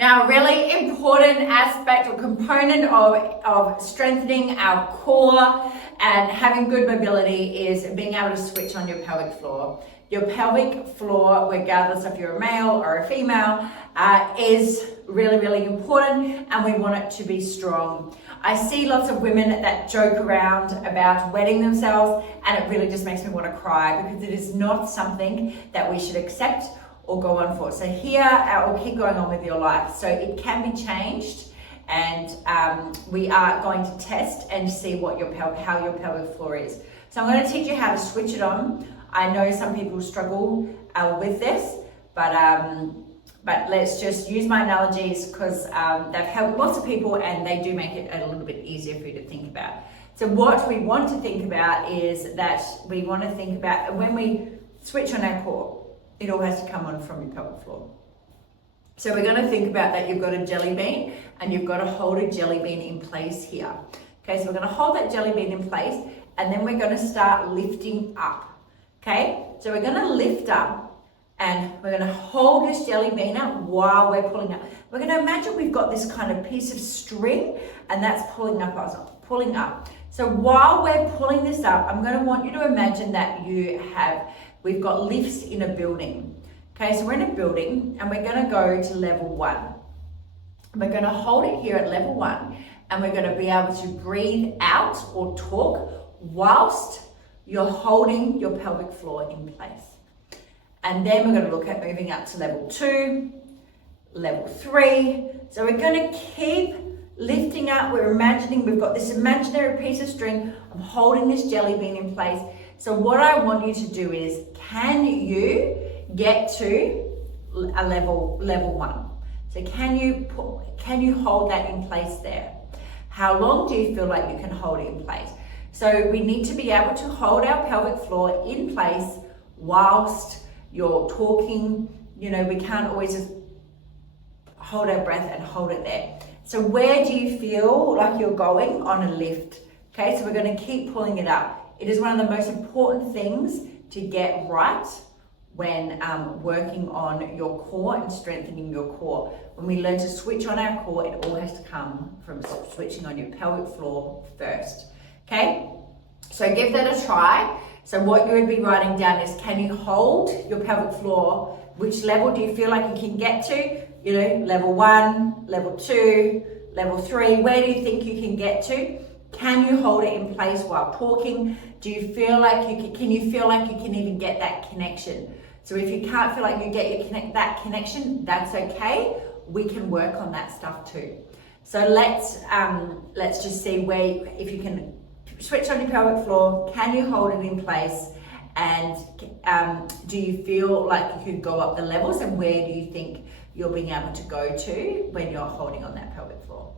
Now, a really important aspect or component of strengthening our core and having good mobility is being able to switch on your pelvic floor. Your pelvic floor, regardless if you're a male or a female, is really, really important, and we want it to be strong. I see lots of women that joke around about wetting themselves, and it really just makes me want to cry, because it is not something that we should accept or go on for. So here, or keep going on with your life. So it can be changed, and we are going to test and see what how your pelvic floor is. So I'm going to teach you how to switch it on. I know some people struggle with this, but let's just use my analogies, because they've helped lots of people, and they do make it a little bit easier for you to think about. So what we want to think about is that we want to think about when we switch on our core, it all has to come on from your pelvic floor. So we're going to think about that you've got a jelly bean, and you've got to hold a jelly bean in place here. Okay, so we're going to hold that jelly bean in place, and then we're going to start lifting up. Okay, so we're going to lift up, and we're going to hold this jelly bean up while we're pulling up. We're going to imagine we've got this kind of piece of string, and that's pulling up, pulling up. So while we're pulling this up, I'm going to want you to imagine that we've got lifts in a building. Okay, so we're in a building, and we're going to go to level 1. We're going to hold it here at level 1, and we're going to be able to breathe out or talk whilst you're holding your pelvic floor in place. And then we're going to look at moving up to level 2, level 3. So we're going to keep lifting up. We're imagining we've got this imaginary piece of string. I'm holding this jelly bean in place. So what I want you to do is, can you get to a level 1? So can you hold that in place there? How long do you feel like you can hold it in place? So we need to be able to hold our pelvic floor in place whilst you're talking. You know, we can't always just hold our breath and hold it there. So where do you feel like you're going on a lift? Okay, so we're going to keep pulling it up. It is one of the most important things to get right when working on your core and strengthening your core. When we learn to switch on our core, it all has to come from switching on your pelvic floor first. Okay, so give that a try. So what you would be writing down is, can you hold your pelvic floor? Which level do you feel like you can get to? You know, level 1, level 2, level 3. Where do you think you can get to? Can you hold it in place while talking? Do you feel like can you feel like you can even get that connection? So if you can't feel like you get that connection, that's okay. We can work on that stuff too. So let's just see if you can switch on your pelvic floor. Can you hold it in place? And do you feel like you could go up the levels? And where do you think you're being able to go to when you're holding on that pelvic floor?